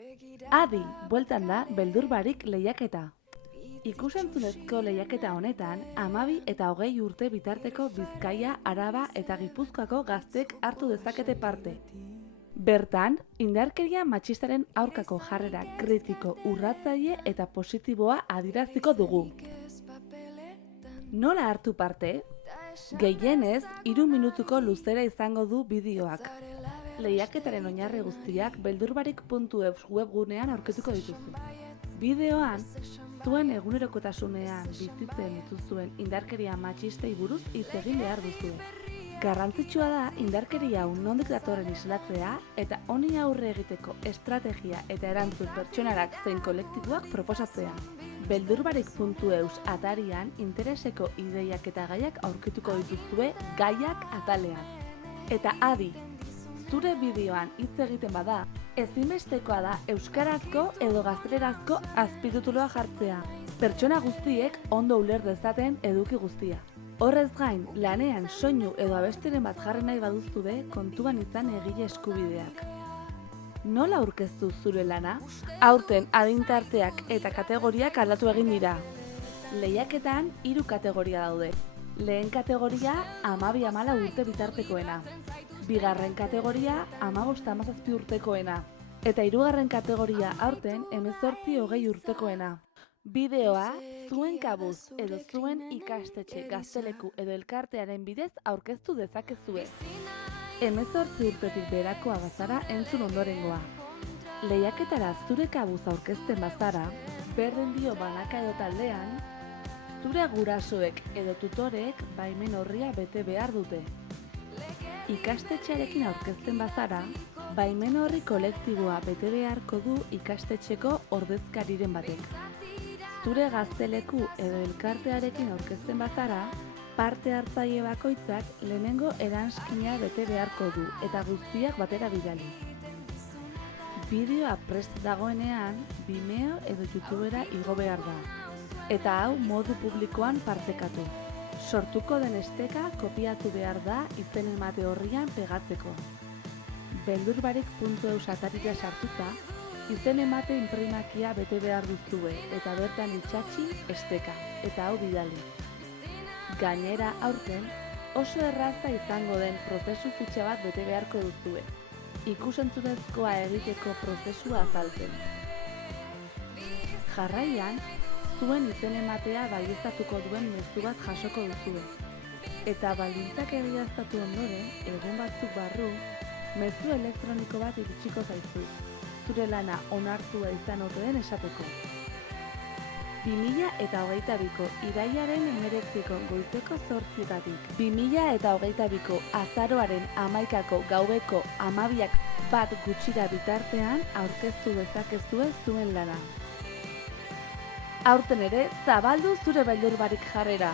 Adi, bueltan da beldur barik lehiaketa. Ikusentzunezko lehiaketa honetan, 12 eta 20 urte bitarteko Bizkaia, Araba eta Gipuzkoako gaztek hartu dezakete parte. Bertan, indarkeria matxistaren aurkako jarrera kritiko, urratzaile eta positiboa adieraziko dugu. Nola hartu parte? Gehienez, 3 minutuko luzera izango du bideoak. Lehiaketaren oinarri guztiak beldurbarik.eus webgunean aurkituko dituzu. Bideoan, zuen egunerokotasunean bizitzen dituzuen indarkeria matxistei buruz hitz egin behar duzu. Garrantzitsua da indarkeria hau nondik datorren islatzea eta honi aurre egiteko estrategia eta erantzun pertsonarak zein kolektiboak proposatzea. Beldurbarik.eus atarian intereseko ideiak eta gaiak aurkituko dituzue gaiak atalean. Eta adi, zure bideoan hitz egiten bada, ezinbestekoa da euskarazko edo gaztelerazko azpitituluak jartzea. Pertsona guztiek ondo uler dezaten eduki guztia. Horrez gain, lanean soinu edo abestiren bat jarri nahi baduzue kontuan izan egile eskubideak. Nola aurkeztu zure lana? Aurten adintarteak eta kategoriak aldatu egin dira. Lehiaketan 3 kategoria daude. Lehen kategoria 12-14 urte bitartekoena. Bigarren kategoria 15-17 urtekoena. Eta 3. kategoria aurten 18-20 urtekoena. Bideoa zuen kabuz edo zuen ikastetxe, gazteleku edo elkartearen bidez aurkeztu dezakezue. 18 urtetik berakoa bazara entzun ondorengoa. Lehiaketara zure kabuz aurkezten bazara, berdin dio banaka edo taldean, zure gurasoek edo tutorek baimen orria bete behar dute. Ikastetxearekin aurkezten bazara, baimen horri kolektiboa bete beharko du ikastetxeko ordezkariren batek. Zure gazteleku edo elkartearekin aurkezten bazara, parte hartzaile bakoitzak lehenengo eranskina bete beharko du eta guztiak batera bidali. Bideoa prest dagoenean, Vimeo edo YouTubera igo behar da. Eta hau modu publikoan partekatu. Sortuko den esteka kopiatu behar da izen emate horrian pegatzeko. Beldurbarik.eus atarira sartuta, izen emate inprimakia bete behar duzue eta bertan itxatxi esteka eta hau bidali. Gainera aurten oso erraza izango den prozesu fitxa bat bete beharko duzue. Ikusentzunezkoa egiteko prozesua azaltzen. Jarraian, zuen izen ematea baieztatuko duen mezu bat jasoko duzue. Eta baldintzak egiaztatu ondoren, egun batzuk barru, mezu elektroniko bat iritsiko zaizu. Zure lana onartua izan ote den esateko. 2022ko irailaren 19ko goizeko 8:00 2022ko azaroaren 11ko gaueko 12:01 gutxira bitartean aurkeztu dezakezue zuen lana. Aurten ere zabaldu zure beldurbarik jarrera.